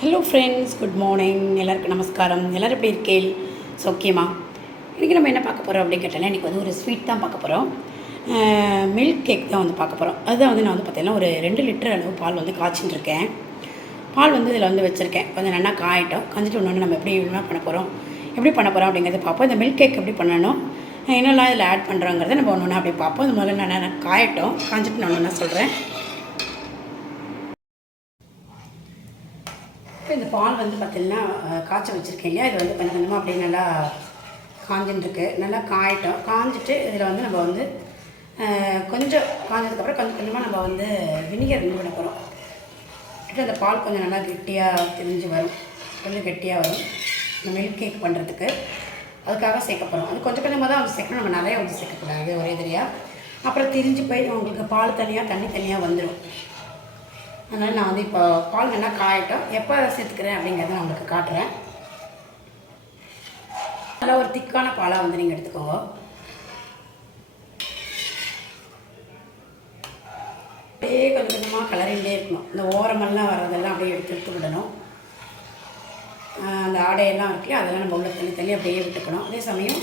Hello friends, good morning. எல்லாருக்கும் நமஸ்காரம். எல்லோரும் எப்படி இருக்கேள்? சௌக்கியமா? இன்றைக்கி நம்ம என்ன பார்க்க போகிறோம் அப்படின்னு கேட்டால், இன்றைக்கி வந்து ஒரு ஸ்வீட் தான் பார்க்க போகிறோம். மில்க் கேக் தான் வந்து பார்க்க போகிறோம். அதுதான் வந்து நான் வந்து பார்த்தீங்கன்னா ஒரு 2 லிட்டர் அளவு பால் வந்து காய்ச்சின்னு இருக்கேன். பால் வந்து இதில் வந்து வச்சுருக்கேன். கொஞ்சம் நல்லா காயட்டும். காஞ்சிட்டு ஒன்று நம்ம எப்படி பண்ண போகிறோம் அப்படிங்கிறத பார்ப்போம். இந்த மில்க் கேக் எப்படி பண்ணணும், என்னெல்லாம் இதில் ஆட் பண்ணுறோங்கிறத நம்ம ஒன்று அப்படி பார்ப்போம். அது முதல்ல நான் காயட்டும். காஞ்சிட்டு நான் ஒன்று சொல்கிறேன். இப்போ இந்த பால் வந்து பார்த்திங்கன்னா காய்ச்ச வச்சுருக்கேன் இல்லையா, இது வந்து கொஞ்சம் கொஞ்சமாக அப்படியே நல்லா காஞ்சின்ட்டுருக்கு. நல்லா காயட்டும். காஞ்சிட்டு இதில் வந்து நம்ம வந்து கொஞ்சம் காஞ்சதுக்கப்புறம் கொஞ்சம் கொஞ்சமாக நம்ம வந்து வினிகர் ரெடி பண்ண போகிறோம். அந்த பால் கொஞ்சம் நல்லா கெட்டியாக திரிஞ்சு வரும், கொஞ்சம் கெட்டியாக வரும் இந்த மில்க் கேக் பண்ணுறதுக்கு. அதுக்காக சேர்க்க போகிறோம். அது கொஞ்சம் கொஞ்சமாக தான் வந்து சேர்க்கணும், நம்ம நிறையா வந்து சேர்க்கக்கூடாது ஒரே தெரியாக. அப்புறம் திரிஞ்சு போய் உங்களுக்கு பால் தனியாக தண்ணி தனியாக வந்துடும். அதனால் நான் வந்து இப்போ பால் நல்லா காயட்டும். எப்போ சேர்த்துக்கிறேன் அப்படிங்கிறத நான் உங்களுக்கு காட்டுறேன். நல்லா ஒரு திக்கான பாலாக வந்து நீங்கள் எடுத்துக்கோங்க. அப்படியே கொஞ்சம் கொஞ்சமாக கலரிண்டே இருக்கணும். இந்த ஓரமெல்லாம் வர்றதெல்லாம் அப்படியே எடுத்து விடணும். அந்த ஆடையெல்லாம் இருக்குல்லையா, அதெல்லாம் நம்ம உள்ள தள்ளி அப்படியே விட்டுக்கணும். அதே சமயம்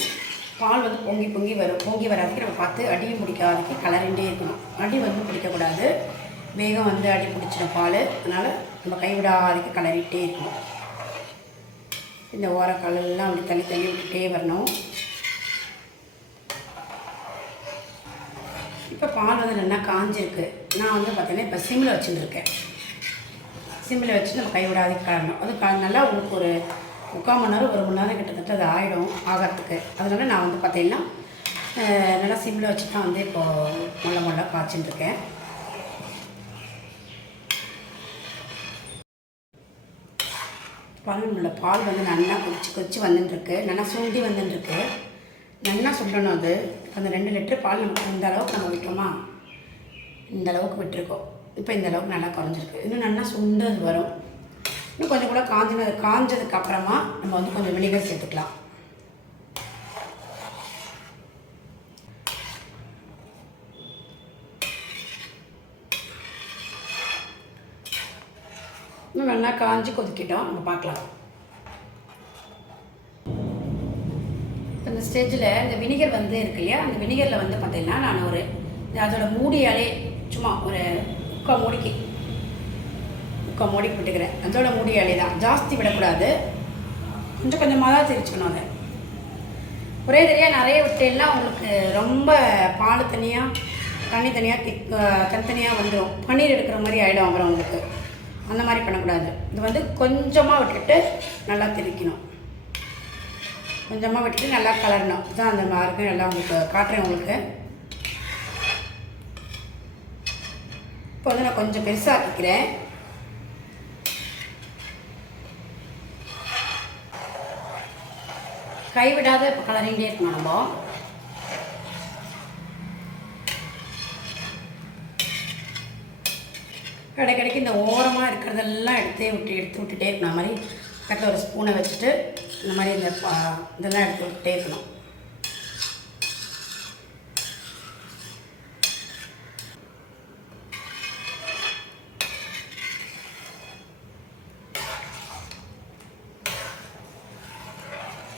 பால் வந்து பொங்கி வரும். பொங்கி வராதுக்கு நம்ம பார்த்து அடியும் பிடிக்காததுக்கு கலரிண்டே இருக்கணும். அடி வந்து பிடிக்கக்கூடாது, வேகம் வந்து அடி பிடிச்சிடும் பால். அதனால் நம்ம கைவிடாததுக்கு கலரிட்டே இருக்கணும். இந்த ஓரக்காலெல்லாம் அப்படி தள்ளி விட்டுட்டே வரணும். இப்போ பால் வந்து நல்லா காஞ்சிருக்கு. நான் வந்து பார்த்தீங்கன்னா இப்போ சிம்மில் வச்சுருக்கேன். சிம்மில் வச்சு நம்ம கைவிடாததுக்கு கலரணும். அது நல்லா உங்களுக்கு ஒரு 3/4 மணி நேரம் 1 மணி நேரம் கிட்டத்தட்ட அது ஆகிடும் ஆகிறதுக்கு. அதனால் நான் வந்து பார்த்தீங்கன்னா நல்லா சிம்மில் வச்சு தான் வந்து இப்போது முள்ள காய்ச்சின்னு பால் பால் வந்து நல்லா கொதிச்சு வந்துட்டுருக்கு. நல்லா சுண்டி வந்துட்டுருக்கு. நல்லா சுண்டணும். அது அந்த 2 லிட்டர் பால் நமக்கு இந்த அளவுக்கு நம்ம விட்டோமா, இந்த அளவுக்கு விட்டுருக்கோம். இப்போ இந்த அளவுக்கு நல்லா குறைஞ்சிருக்கு. இன்னும் நல்லா சுண்டு அது வரும். இன்னும் கொஞ்சம் கூட காஞ்சதுக்கு அப்புறமா நம்ம வந்து கொஞ்சம் வினிகர் சேர்த்துக்கலாம். இன்னும் நல்லா காஞ்சி கொதிக்கிட்டோம். நம்ம பார்க்கலாம். இந்த ஸ்டேஜில் இந்த வினிகர் வந்து இருக்கு இல்லையா, அந்த வினிகரில் வந்து பார்த்திங்கன்னா நான் அதோட மூடியாலே சும்மா ஒரு முக்கால் மூடிக்கு விட்டுக்கிறேன். அதோட மூடியாலே தான், ஜாஸ்தி விடக்கூடாது. கொஞ்சம் கொஞ்சமாக தான் தெரிச்சுக்கணும். அதை ஒரே தெரியாக நிறைய விட்டேன்னா உங்களுக்கு ரொம்ப பால் தனியாக தனித்தனியாக வந்துடும். பன்னீர் எடுக்கிற மாதிரி ஆகிடும். அப்புறம் உங்களுக்கு அந்த மாதிரி பண்ணக்கூடாது. இது வந்து கொஞ்சமாக விட்டுட்டு நல்லா திரிக்கணும். கொஞ்சமாக விட்டுட்டு நல்லா கலரணும். இதுதான் அந்த மார்க்கு. நல்லா உங்களுக்கு காட்டுறேன். உங்களுக்கு இப்போ வந்து நான் கொஞ்சம் பெருசாக ஆக்கிக்கிறேன். கைவிடாத இப்போ கலரிங்கே இருக்கணும். நம்ம இடைக்கிடைக்கு இந்த ஓரமாக இருக்கிறதெல்லாம் எடுத்து விட்டுட்டே இருக்கணும். மாதிரி பக்கத்தில் ஒரு ஸ்பூனை வச்சுட்டு இந்த மாதிரி இதெல்லாம் எடுத்து விட்டுட்டே இருக்கணும்.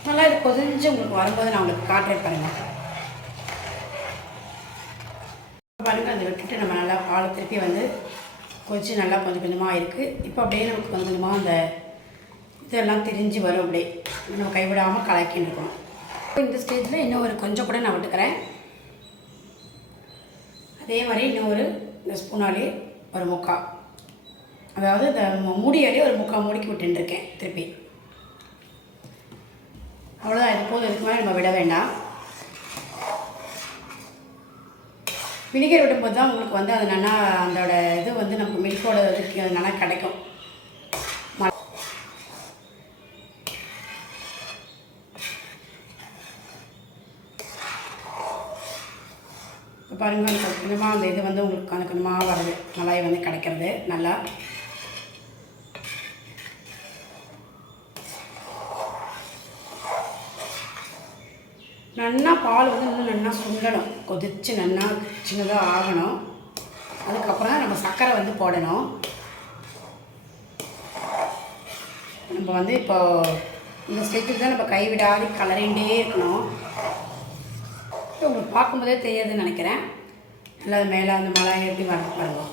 நல்லா இது கொதிஞ்சு உங்களுக்கு வரும்போது நான் உங்களுக்கு காட்டுறேன் பாருங்கள். அதை விட்டுட்டு நம்ம நல்லா பால் திருப்பி வந்து கொதிச்சு நல்லா கொஞ்சம் கொஞ்சமாக இருக்குது. இப்போ அப்படியே நமக்கு கொஞ்சம் கொஞ்சமாக அந்த இதெல்லாம் திரிஞ்சு வரும். அப்படியே நம்ம கைவிடாமல் கலக்கின்னு இருக்கணும். இப்போ இந்த ஸ்டேஜில் இன்னும் கொஞ்சம் கூட நான் விட்டுக்கிறேன். அதே மாதிரி இந்த ஸ்பூனாலே ஒரு முக்கால், அதாவது இந்த மூடியாலே ஒரு முக்கால் மூடிக்கு விட்டுருக்கேன் திருப்பி. அவ்வளோதான். இது போதும். இதுக்கு மேலே நம்ம விட வேண்டாம். வினிகர் விடும்போது தான் உங்களுக்கு வந்து அது நல்லா அதோட இது வந்து நமக்கு மில்கோட இதுக்கு நல்லா கிடைக்கும். இப்போ பாருங்கள், கொஞ்சமாக அந்த இது வந்து உங்களுக்கு கொஞ்சமாக வருது. மலாய் வந்து கிடைக்கிறது நல்லா. நல்லா பால் வந்து இன்னும் நல்லா சுண்டணும். கொதித்து நல்லா சின்னதாக ஆகணும். அதுக்கப்புறம் தான் நம்ம சர்க்கரை வந்து போடணும். நம்ம வந்து இப்போது இந்த ஸ்டேஜுக்கு தான் நம்ம கைவிடாது கலரிண்டே இருக்கணும். உங்களுக்கு பார்க்கும்போதே தெரியாதுன்னு நினைக்கிறேன். நல்லா மேலே அந்த மழை எப்படி வர பாருங்க.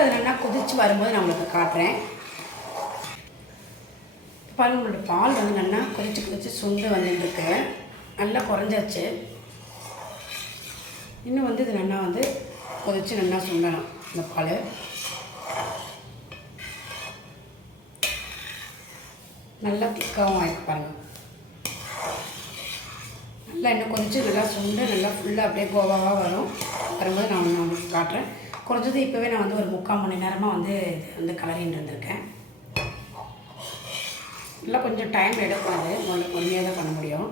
அது நல்லா கொதித்து வரும்போது நான் உங்களுக்கு காட்டுறேன். பாருங்கள், உங்களோட பால் வந்து நல்லா கொதித்து சுண்டு வந்துட்டுருக்கு. நல்லா குறைஞ்சாச்சு. இன்னும் வந்து இது நல்லா வந்து கொதித்து நல்லா சுண்டணும் இந்த பால். நல்லா திக்காகவும் ஆகிருக்கு பாருங்கள். நல்லா இன்னும் கொதித்து நல்லா சுண்டு நல்லா ஃபுல்லாக அப்படியே கோவாவாக வரும்போது நான் உங்களுக்கு காட்டுறேன். குறைஞ்சது இப்போவே நான் வந்து ஒரு 3/4 மணி நேரமாக வந்து இது வந்து கலரின்னு இருந்திருக்கேன். நல்லா கொஞ்சம் டைம் எடுக்கும். அது உங்களுக்கு பொறுமையாக தான் பண்ண முடியும்.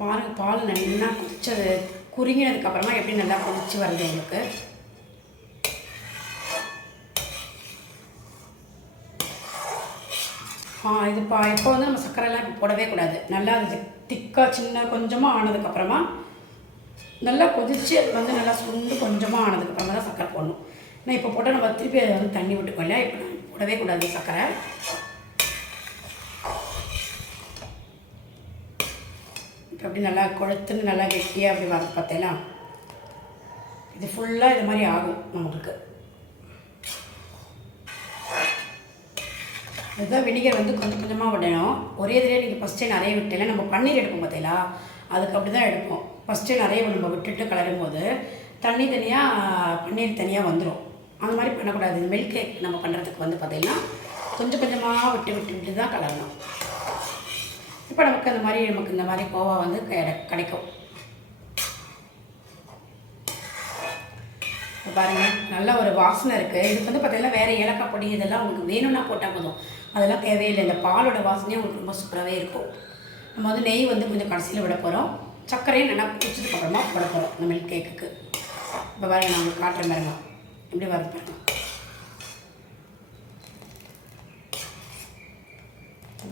பாருங்கள், பால் நல்லா குதிச்சது குறுங்கினதுக்கப்புறமா எப்படி நல்லா கொதிச்சு வருது உங்களுக்கு. இது இப்போ வந்து நம்ம சர்க்கரைலாம் இப்போ போடவே கூடாது. நல்லா அது திக்காக சின்ன கொஞ்சமாக ஆனதுக்கப்புறமா நல்லா கொதித்து அது வந்து நல்லா சுண்டு கொஞ்சமாக ஆனதுக்கப்புறமா தான் சர்க்கரை போடணும். நான் இப்போ போட்டால் நம்ம திருப்பி அதை வந்து தண்ணி விட்டுக்கோ இல்லையா. இப்போ நான் போடவே கூடாது சர்க்கரை. இப்போ அப்படி நல்லா கொழுத்துன்னு நல்லா கெட்டியாக அப்படி வரது பார்த்தீங்களா. இது ஃபுல்லாக இது மாதிரி ஆகும் நம்மளுக்கு. இதுதான் வினிகர் வந்து கொஞ்சம் கொஞ்சமாக விடணும். ஒரே இதிலே நீங்கள் ஃபஸ்ட்டே நிறைய விட்டல. நம்ம பன்னீர் எடுப்போம் பார்த்தீங்களா, அதுக்கு அப்படி தான் எடுப்போம். ஃபஸ்ட்டே நிறைய நம்ம விட்டுட்டு கலரும் போது தண்ணி தனியாக பன்னீர் தனியாக வந்துடும். அந்த மாதிரி பண்ணக்கூடாது. இந்த மில்க் கேக் நம்ம பண்ணுறதுக்கு வந்து பார்த்திங்கன்னா கொஞ்சம் கொஞ்சமாக விட்டு தான் கலரணும். இப்போ நமக்கு இந்த மாதிரி கோவா வந்து கிடைக்கும். இப்போ பாருங்கள், நல்ல ஒரு வாசனை இருக்குது. இதுக்கு வந்து பார்த்திங்கன்னா வேறு ஏலக்காய் பொடி இதெல்லாம் உங்களுக்கு வேணும்னா போட்டால் போதும். அதெல்லாம் தேவையில்லை. இந்த பாலோட வாசனையும் உங்களுக்கு ரொம்ப சூப்பராகவே இருக்கும். நம்ம வந்து நெய் வந்து கொஞ்சம் கடைசியில் விட போகிறோம். சர்க்கரையும் நல்லா குடிச்சதுக்கு அப்புறமா விட போகிறோம் இந்த மில்க் கேக்குக்கு. இப்போ பாருங்கள், நான் உங்களுக்கு காட்டுற பாருங்க எப்படி வருது பாருங்க.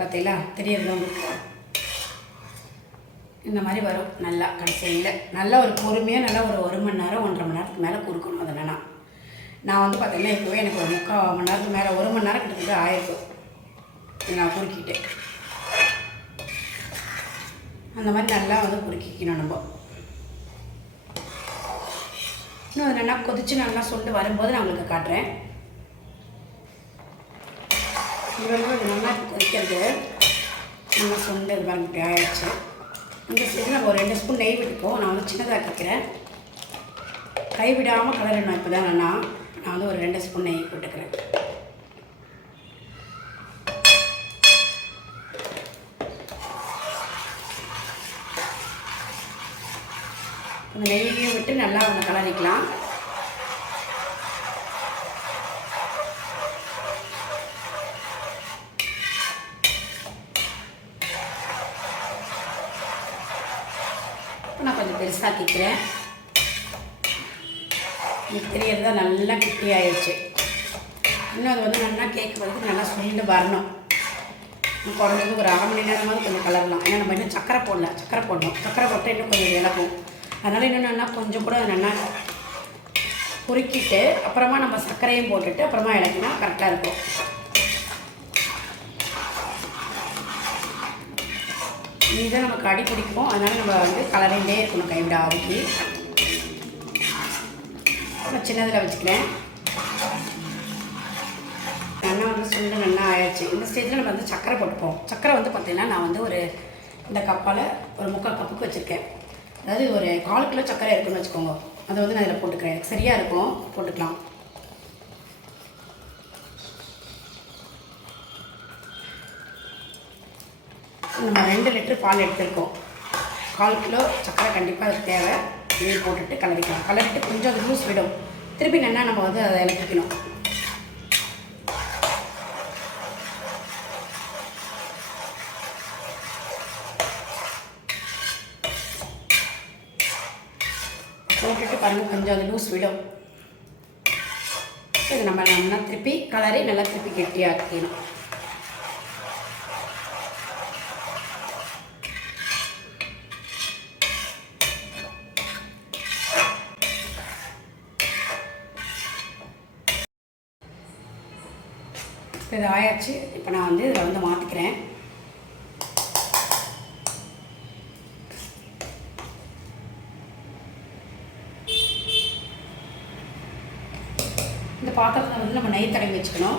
பார்த்தீங்களா, தெரியுது உங்களுக்கு. இந்த மாதிரி வரும் நல்லா கடைசியில். நல்லா ஒரு பொறுமையாக நல்லா ஒரு 1 மணி நேரம் 1.5 மணி நேரத்துக்கு மேலே குறுக்கணும். அது என்னென்னா நான் வந்து பார்த்தீங்கன்னா இப்போவே எனக்கு ஒரு 3/4 மணி நேரத்துக்கு மேலே 1 மணி நேரம் கிட்டத்தட்ட ஆயிருக்கும் நான் குறுக்கிட்டேன். அந்த மாதிரி நல்லா வந்து குறுக்கிக்கணும் நம்ம. இன்னும் அது நல்லா கொதித்து நல்லா சுண்டு வரும்போது நான் உங்களுக்கு காட்டுறேன். இது வந்து நல்லா கொதிக்கிறது நல்லா சுண்டு இது மாதிரி இப்படி ஆயிடுச்சு. இந்த ஸ்டேஜில் நம்ம ஒரு 2 ஸ்பூன் நெய் விட்டுப்போம். நான் வந்து சின்னதாக வைக்கிறேன். கைவிடாமல் கலரணும். இப்போ தான் நான் வந்து ஒரு 2 ஸ்பூன் நெய் போட்டுக்கிறேன். அந்த நெய்யையும் விட்டு நல்லா வந்து கலரிக்கலாம். நான் கொஞ்சம் பெருசாக்கிக்கிறேன். எனக்கு தெரியறது தான் நல்லா கிட்டி ஆயிடுச்சு. இன்னும் அது வந்து நல்லா கேக் வந்து நல்லா சுண்டு வரணும். குறைஞ்சது ஒரு 1/2 மணி நேரமாவது கொஞ்சம் கலரலாம். ஏன்னா நம்ம இன்னும் சக்கரை போடணும். சக்கரை போட்டால் இன்னும் கொஞ்சம் இழக்கும். அதனால் இன்னும் நல்லா கொஞ்சம் கூட நல்லா குறுக்கிட்டு அப்புறமா நம்ம சர்க்கரையும் போட்டுட்டு அப்புறமா இலக்கினா கரெக்டாக இருக்கும். இதுதான் நமக்கு அடி பிடிக்கும். அதனால் நம்ம வந்து கலரிண்டே இருக்கணும் கைவிட ஆவிக்கு. நான் சின்னதில் வச்சுக்கிறேன். நல்லா வந்து சுண்டு நல்லா ஆயிடுச்சு. இந்த ஸ்டேஜில் நம்ம வந்து சக்கரை போட்டுப்போம். சக்கரை வந்து பார்த்திங்கன்னா நான் வந்து ஒரு இந்த கப்பால் ஒரு 3/4 கப்புக்கு வச்சுருக்கேன். அதாவது ஒரு 1/4 கிலோ சக்கரை இருக்குன்னு வச்சுக்கோங்க. அதை வந்து நான் இதில் போட்டுக்கிறேன். சரியாக இருக்கும், போட்டுக்கலாம். நம்ம 2 லிட்டர் பால் எடுத்துருக்கோம். 1/4 கிலோ சக்கரை கண்டிப்பாக அதுக்கு தேவை. இதையும் போட்டுட்டு கலரிக்கலாம். கலரிட்டு கொஞ்சம் அது ஜூஸ் விடும். திருப்பி நல்லா நம்ம வந்து அதை இலக்கிக்கணும். பாருங்கள் கொஞ்சம் அது லூஸ் விடும். இது நம்ம நல்லா திருப்பி கலரி நல்லா திருப்பி கெட்டியாக்கணும். இப்போ இது ஆயாச்சு. இப்போ நான் வந்து இதில் வந்து மாற்றிக்கிறேன். இந்த பாத்திரத்தில் வந்து நம்ம நெய் தடவி வச்சுக்கணும்.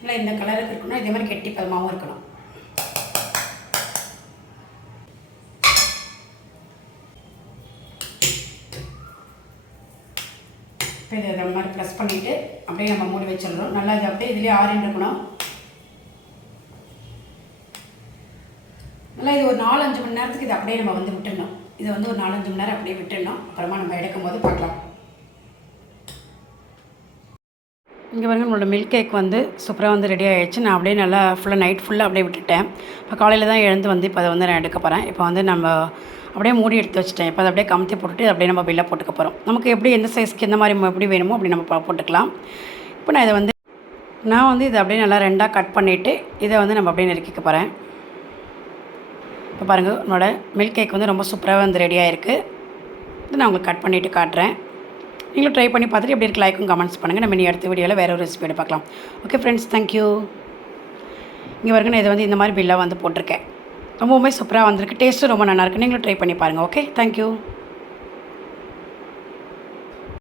இல்லை இந்த கலருக்கு இருக்கணும், இதே மாதிரி கெட்டி பதமாகவும் இருக்கணும். இப்போ இதை இந்த மாதிரி ப்ரெஸ் பண்ணிவிட்டு அப்படியே நம்ம மூடி வச்சிடணும். நல்லா இது அப்படியே இதுலேயே ஆறின்னு இருக்கணும். நல்லா இது ஒரு 4-5 மணி நேரத்துக்கு இதை அப்படியே நம்ம வந்து விட்டுடணும். இதை வந்து ஒரு 4-5 மணி நேரம் அப்படியே விட்டுடணும். அப்புறமா நம்ம எடுக்கும் போது பார்க்கலாம். இங்கே பாருங்க, நம்மளோட மில்க் கேக் வந்து சூப்பராக வந்து ரெடி ஆகிடுச்சு. நான் அப்படியே நல்லா ஃபுல்லாக நைட் ஃபுல்லாக அப்படியே விட்டுட்டேன். இப்போ காலையில் தான் எழுந்து வந்து இப்போ அதை வந்து நான் எடுக்க போகிறேன். இப்போ வந்து நம்ம அப்படியே மூடி எடுத்து வச்சுட்டேன். இப்போ அதை அப்படியே கமுத்தி போட்டுட்டு அப்படியே நம்ம பில்லை போட்டுக்க போகிறோம். நமக்கு எப்படி எந்த சைஸ்க்கு எந்த மாதிரி எப்படி வேணுமோ அப்படி நம்ம போட்டுக்கலாம். இப்போ நான் இதை அப்படியே நல்லா 2ஆக கட் பண்ணிவிட்டு இதை வந்து நம்ம அப்படியே நறுக்கிக்க போகிறேன். இப்போ பாருங்கள், என்னோட மில்க் கேக் வந்து ரொம்ப சூப்பராக வந்து ரெடியாக இருக்குது. இது நான் உங்களுக்கு கட் பண்ணிவிட்டு காட்டுறேன். நீங்களும் ட்ரை பண்ணி பார்த்துட்டு எப்படி இருக்கு லைக்கும் கமெண்ட்ஸ் பண்ணுங்கள். நம்ம இனி அடுத்த வீடியோவில் வேறு ஒரு ரெசிபி பார்க்கலாம். Okay friends, thank you. இங்கே வரைக்கும் நான் இதை வந்து இந்த மாதிரி பில்லாக வந்து போட்டிருக்கேன். ரொம்பவுமே சூப்பராக வந்திருக்கு. டேஸ்ட்டும் ரொம்ப நல்லாயிருக்கு. நீங்களும் ட்ரை பண்ணி பாருங்கள். Okay, thank you.